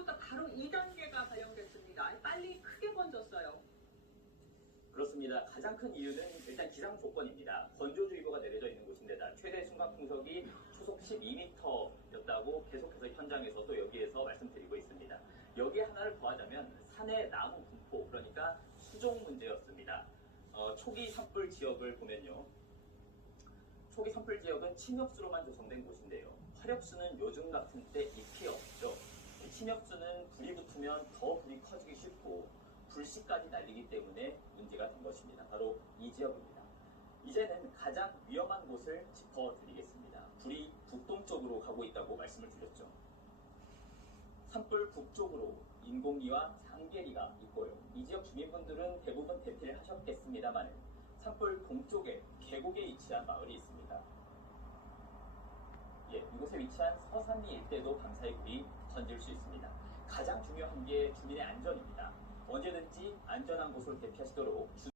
지금부터 바로 2단계가 발령됐습니다. 빨리 크게 번졌어요. 그렇습니다. 가장 큰 이유는 일단 기상 조건입니다. 건조주의보가 내려져 있는 곳인데다 최대 순간 풍속이 초속 12m였다고 계속해서 현장에서 도 여기에서 말씀드리고 있습니다. 여기에 하나를 더하자면 산의 나무 분포 그러니까 수종 문제였습니다. 어, 초기 산불 지역을 보면요. 초기 산불 지역은 침엽수로만 조성된 곳인데요. 화력수는 요즘 같은 때. 침엽수는 불이 붙으면 더 불이 커지기 쉽고 불씨까지 날리기 때문에 문제가 된 것입니다. 바로 이 지역입니다. 이제는 가장 위험한 곳을 짚어드리겠습니다. 불이 북동쪽으로 가고 있다고 말씀을 드렸죠. 산불 북쪽으로 인공리와 장계리가 있고요. 이 지역 주민분들은 대부분 대피를 하셨겠습니다만 산불 동쪽에 계곡에 위치한 마을이 있습니다. 예, 이곳에 위치한 서산리 일대도 밤사이 불이. 중요한 게 주민의 안전입니다. 언제든지 안전한 곳으로 대피하시도록 주-